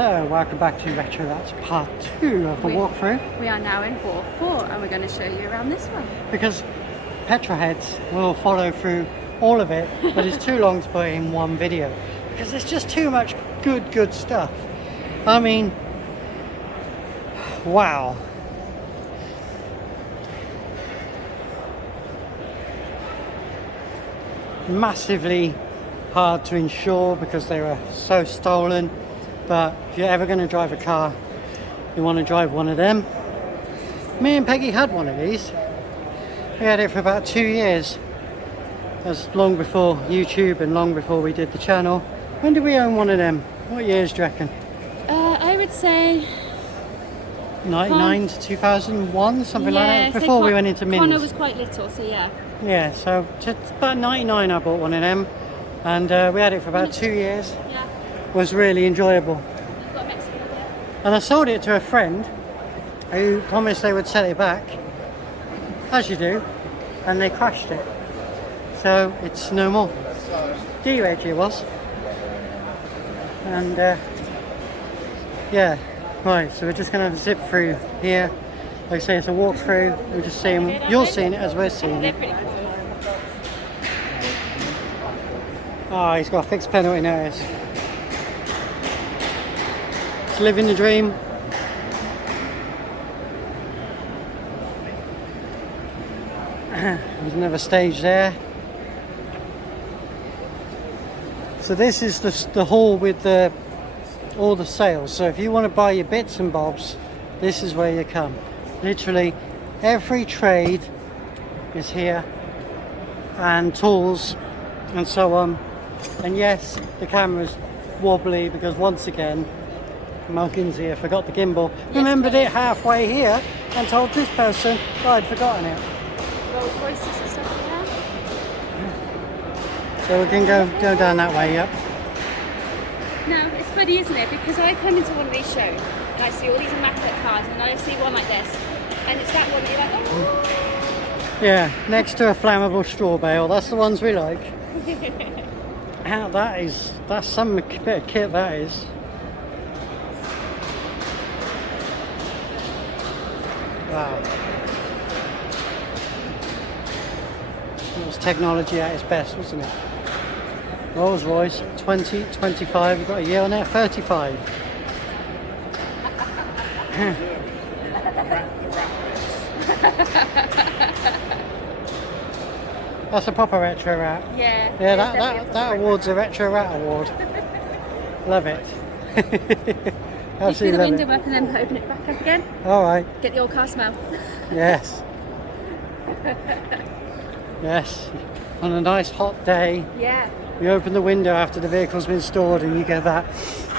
So, welcome back to Retro. That's part 2 of the walkthrough. We are now in Hall 4 and we're going to show you around this one. Because petrolheads will follow through all of it, but it's too long to put in one video. Because there's just too much good stuff. I mean, wow. Massively hard to insure because they were so stolen. But if you're ever going to drive a car, you want to drive one of them. Me and Peggy had one of these. We had it for about 2 years. That's long before YouTube and long before we did the channel. When did we own one of them? What years do you reckon? I would say 99 to 2001, something like that. Before we went into minis. Connor was quite little, so yeah. Yeah, so about 99 I bought one of them. And we had it for about 2 years. Yeah. Was really enjoyable. You've got Mexico there. And I sold it to a friend who promised they would sell it back, as you do, and they crashed it. So it's no more. D-Reg it was. And yeah, right, so we're just going to zip through here. Like I say, it's a walkthrough. We're just seeing, you're seeing it as we're seeing They're it. pretty cool. Oh, he's got a fixed penalty notice. It's living the dream. There's another stage there. So this is the hall with all the sales. So if you want to buy your bits and bobs, this is where you come. Literally every trade is here, and tools and so on. And yes, the camera's wobbly because once again Malkin's here forgot the gimbal, remembered it halfway here and told this person that I'd forgotten it. Rolls Royces and stuff like that. So we can go down that way, yep. No, it's funny, isn't it? Because I come into one of these shows and I see all these immaculate cars and I see one like this and it's that one that you're like, oh. Yeah, next to a flammable straw bale, that's the ones we like. That's some bit of kit, that is. Wow. It was technology at its best, wasn't it? Rolls Royce 2025, we've got a year on there, 35. That's a proper retro rat. Yeah. Yeah, that award's a retro rat award. Love it. You screw the Absolutely window love up and then open it back up again. it. Alright. Get the old car smell. Yes. Yes. On a nice hot day, Yeah. you open the window after the vehicle's been stored and you get that.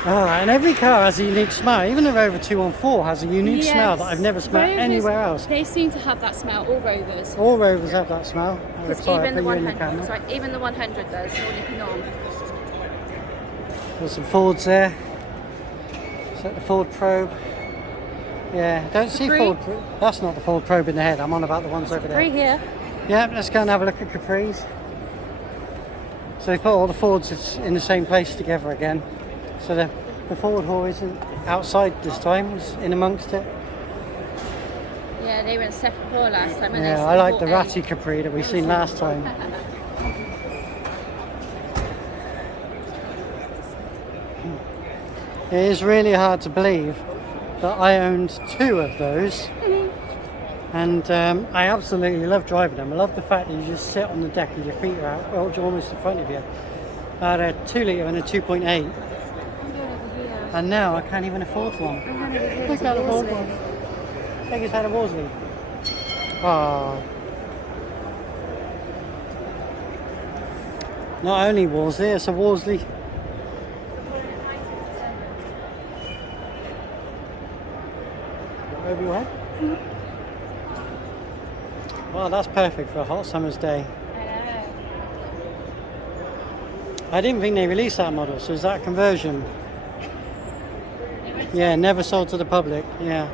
And every car has a unique smell. Even the Rover 214 has a unique smell that I've never smelled Rovers, anywhere else. They seem to have that smell, all Rovers. All Rovers have that smell. Because even the 100, sorry, even the 100 does, all you can on. There's some Fords there. Is that the Ford Probe? Yeah, don't see Capri? Ford. That's not the Ford Probe in the head. I'm on about the ones over there. Right here. Yeah, let's go and have a look at Capri's. So they put all the Fords in the same place together again. So the Ford hall isn't outside this time, it's in amongst it. Yeah, they were in second floor last time. And Yeah, I like the ratty Capri that we seen last time. It is really hard to believe that I owned 2 of those. And I absolutely love driving them. I love the fact that you just sit on the deck and your feet are out, almost in front of you. I had a 2 litre and a 2.8. And now I can't even afford one. I can't afford one. I think it's had a Worsley. Ah. Not only Worsley, it's a Worsley. Over your head? Well, that's perfect for a hot summer's day. I know. I didn't think they released that model, so is that a conversion? Yeah, never sold to the public, yeah.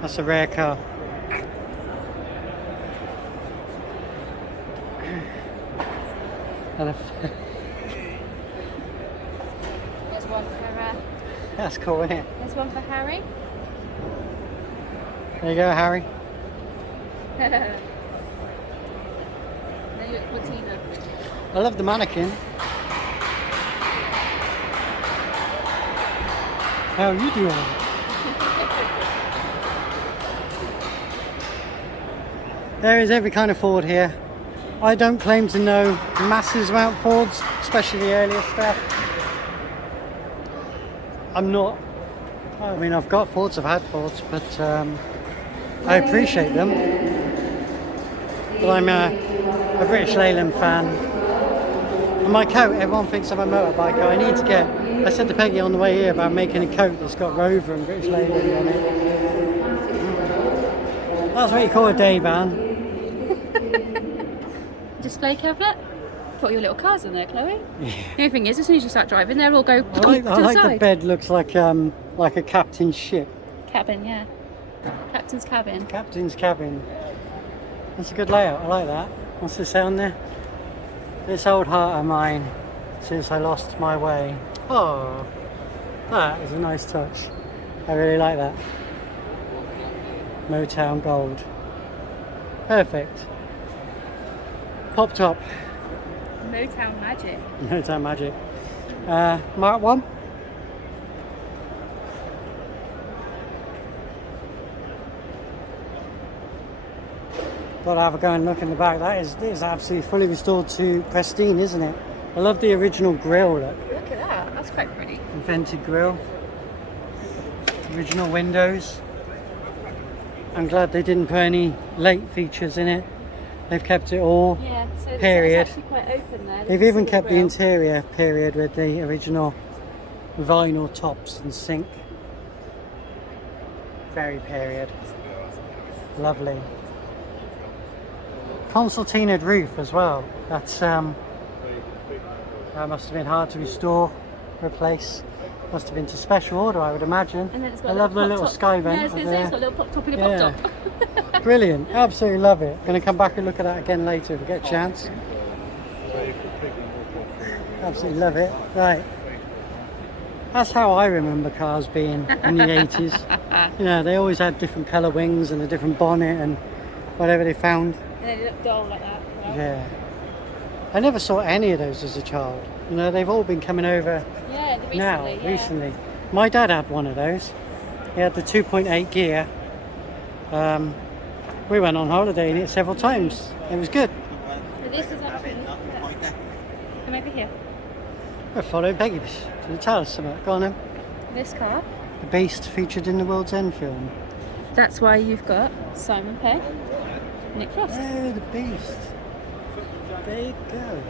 That's a rare car. That's cool, isn't it? There's one for Harry. There you go, Harry. There you look for Tina. I love the mannequin. How are you doing? There is every kind of Ford here. I don't claim to know masses about Fords, especially the earlier stuff. I'm not, I mean, I've got Fords, I've had Fords, but I appreciate them. But I'm a British Leyland fan. And my coat, everyone thinks I'm a motorbiker. I need to get, I said to Peggy on the way here about making a coat that's got Rover and British Leyland on it. That's what you call a day van. Display cabinet. Put your little cars in there, Chloe. Yeah. The only thing is, as soon as you start driving, they'll all go to I the like the side. bed looks like a captain's ship. Cabin, yeah. Captain's cabin. Captain's cabin. That's a good layout, I like that. What's the sound there? This old heart of mine, since I lost my way. Oh, that is a nice touch. I really like that. Motown Gold. Perfect. Pop top. Motown magic. Motown magic. Mark 1. Gotta have a go and look in the back. That is absolutely fully restored to pristine, isn't it? I love the original grille look. Look at that. That's quite pretty. Invented grille. Original windows. I'm glad they didn't put any late features in it. They've kept it all Yeah, so period. it's actually quite open there. They've even kept the interior period with the original vinyl tops and sink. Very period. Lovely. Concertinaed roof as well. That's that must have been hard to restore, replace. Must have been to special order, I would imagine. And then it's got I love the little sky vent. Yeah, I was going to say, it's got a little pop top in a Yeah. pop top. Brilliant, absolutely love it. Going to come back and look at that again later if we get a chance. Absolutely love it. Right. That's how I remember cars being in the 80s. You know, they always had different colour wings and a different bonnet and whatever they found. And then it looked dull like that. Right? Yeah. I never saw any of those as a child. You know, they've all been coming over Yeah, recently. now, Yeah. recently. My dad had one of those. He had the 2.8 gear. We went on holiday in it several times. It was good. So this is actually. Come over here. We're following Peggy to tell us something. Go on then. This car. The Beast featured in the World's End film. That's why you've got Simon Pegg, Nick Frost. Oh, the Beast. There you go.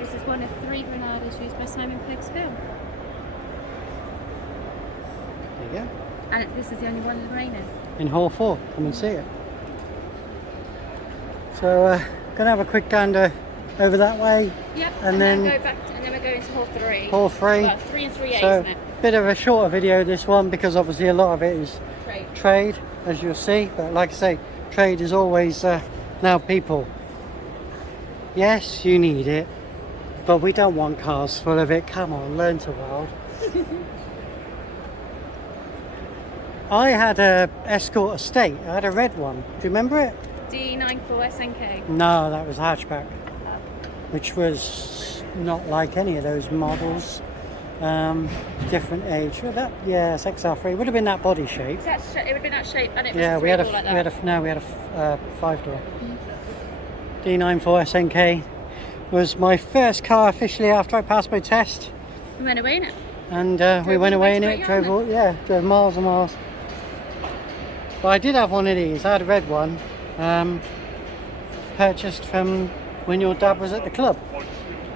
This is one of 3 Granadas used by Simon Pegg's film. There you go. And this is the only one remaining. In Hall 4. Come and see it. So, gonna have a quick gander over that way. Yep. And then go back to, and then we're going to Hall 3. Hall 3. Well, 3 and 3A, So, isn't it? bit of a shorter video this one because obviously a lot of it is Trade. trade, as you'll see. But like I say, trade is always now people. Yes, you need it, but we don't want cars full of it. Come on, learn to weld. I had a Escort Estate. I had a red one. Do you remember it? D94SNK. No, that was a hatchback, which was not like any of those models. Different age. Well, that, yeah, it's XR3. It would have been that body shape. It would have been that shape, and it was Yeah, a we had a three-door like we had that. a no, we had a 5-door. D94 SNK was my first car officially after I passed my test, We went away in it. and we all went the away way in to it. Great Drove miles and miles. But I did have one of these. I had a red one, purchased from when your dad was at the club.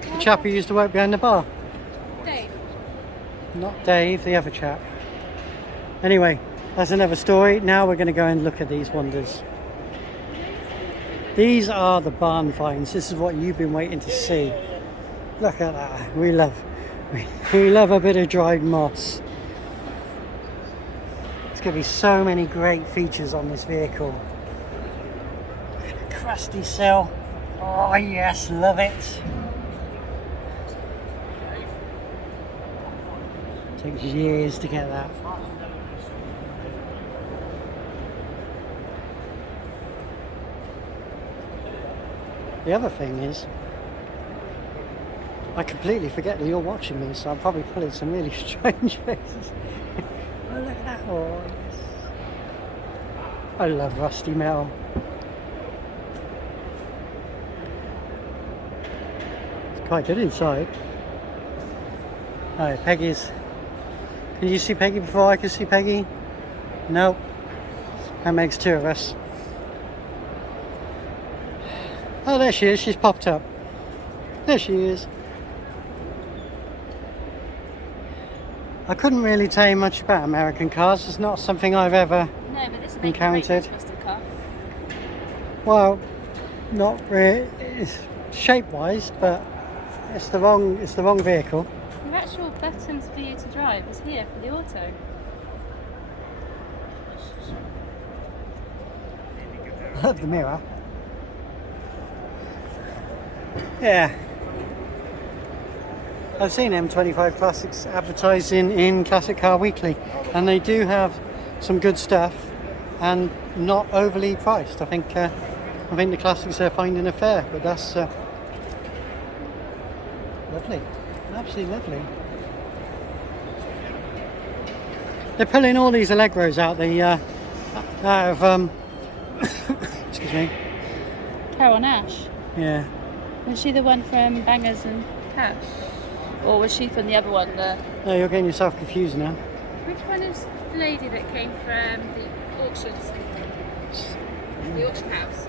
The chap who used to work behind the bar. Dave. Not Dave, the other chap. Anyway, that's another story. Now we're going to go and look at these wonders. These are the barn finds. This is what you've been waiting to see. Look at that. We love a bit of dried moss. There's going to be so many great features on this vehicle. Crusty sill. Oh yes, love it. Takes years to get that. The other thing is, I completely forget that you're watching me, so I'm probably pulling some really strange faces. Oh, look at that. Oh, yes. I love rusty metal. It's quite good inside. Alright, Peggy's. Can you see Peggy before I can see Peggy? No. That makes two of us. Oh, there she is. She's popped up. There she is. I couldn't really tell you much about American cars. It's not something I've ever encountered. Car. Well, not really shape-wise, but it's the wrong vehicle. The actual buttons for you to drive is here for the auto. I love the mirror. Yeah. I've seen M25 Classics advertising in Classic Car Weekly, and they do have some good stuff and not overly priced. I think the Classics are finding a fair, but that's lovely, absolutely lovely. They're pulling all these Allegros out of excuse me. Carol Nash. Yeah. Was she the one from Bangers and Cash? Or was she from the other one? No, you're getting yourself confused now. Which one is the lady that came from the auctions? The auction house.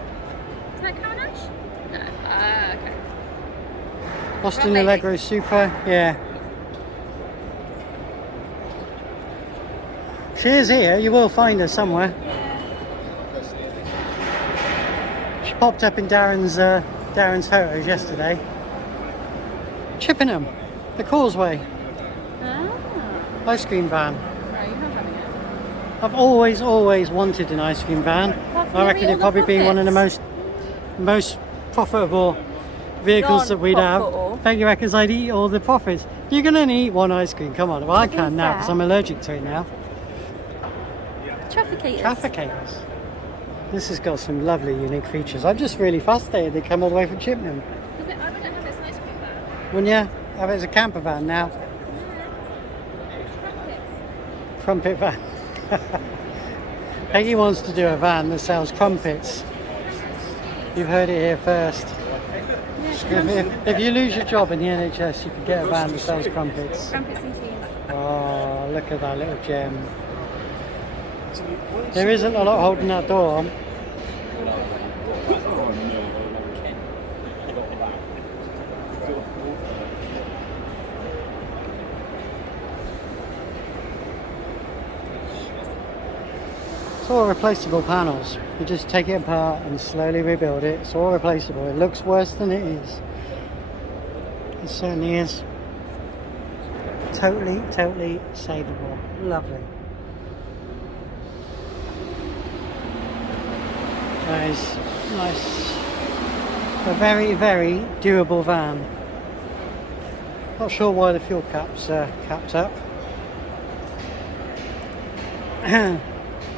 Is that Carol Nash? No. Okay. Austin Allegro Super, yeah. She is here, you will find her somewhere. She popped up in Darren's photos yesterday. Chippenham, the Causeway. Ice cream van. Right, you're not having it. I've always wanted an ice cream van. I reckon it'd probably be one of the most profitable vehicles that we'd have. Peggy reckons I'd eat all the profits. You can only eat one ice cream, come on. Well, I can now because I'm allergic to it now. Trafficators. This has got some lovely unique features. I'm just really fascinated they come all the way from Chippenham. I wouldn't have this ice cream van. Wouldn't you? Have it as a camper van now. Crumpet van. Peggy wants to do a van that sells crumpets. You've heard it here first. If you lose your job in the NHS, you can get a van that sells crumpets. Crumpets and cheese. Oh, look at that little gem. There isn't a lot holding that door on. It's all replaceable panels. You just take it apart and slowly rebuild it. It's all replaceable. It looks worse than it is. It certainly is. Totally savable. Lovely. That is nice. A very durable van. Not sure why the fuel cap's capped up.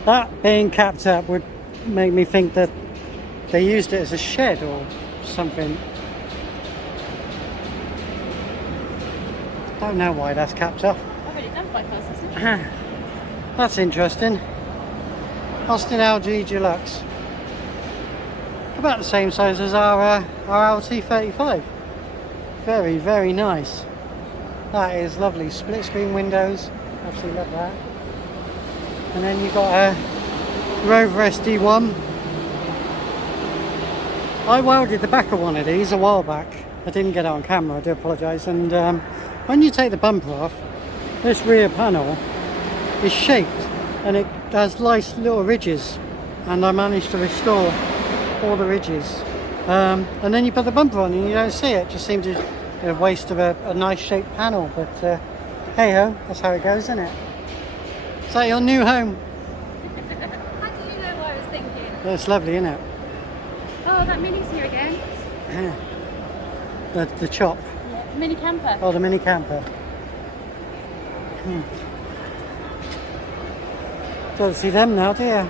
That being capped up would make me think that they used it as a shed or something. Don't know why that's capped up. I've already done 5,000. That's interesting. Austin LG Deluxe. About the same size as our LT35. Very nice. That is lovely. Split screen windows. Absolutely love that. And then you've got a Rover SD1. I welded the back of one of these a while back. I didn't get it on camera, I do apologise. And when you take the bumper off, this rear panel is shaped and it has nice little ridges. And I managed to restore all the ridges. And then you put the bumper on and you don't see it. It just seems a waste of a nice shaped panel. But hey ho, that's how it goes, isn't it? Is that your new home? How do you know what I was thinking? It's lovely, isn't it? Oh, that Mini's here again. The chop. Yeah, Mini camper. Oh, the mini camper. Don't see them now, do you?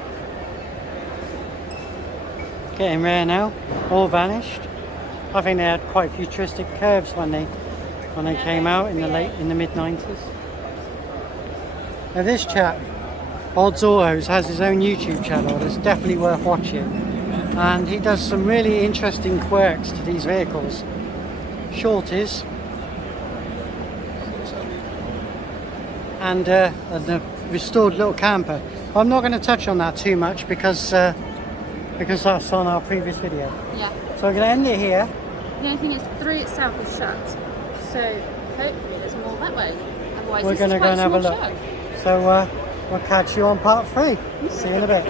Getting rare now. All vanished. I think they had quite futuristic curves when they came out in the mid 90s. Now this chap, Odds Autos, has his own YouTube channel that's definitely worth watching, and he does some really interesting quirks to these vehicles. Shorties and the restored little camper. I'm not going to touch on that too much because that's on our previous video. Yeah. So I'm going to end it here. The only thing is, 3 itself is shut, so hopefully there's more that way. Otherwise, We're going to go and have a look. So we'll catch you on part 3. See you in a bit.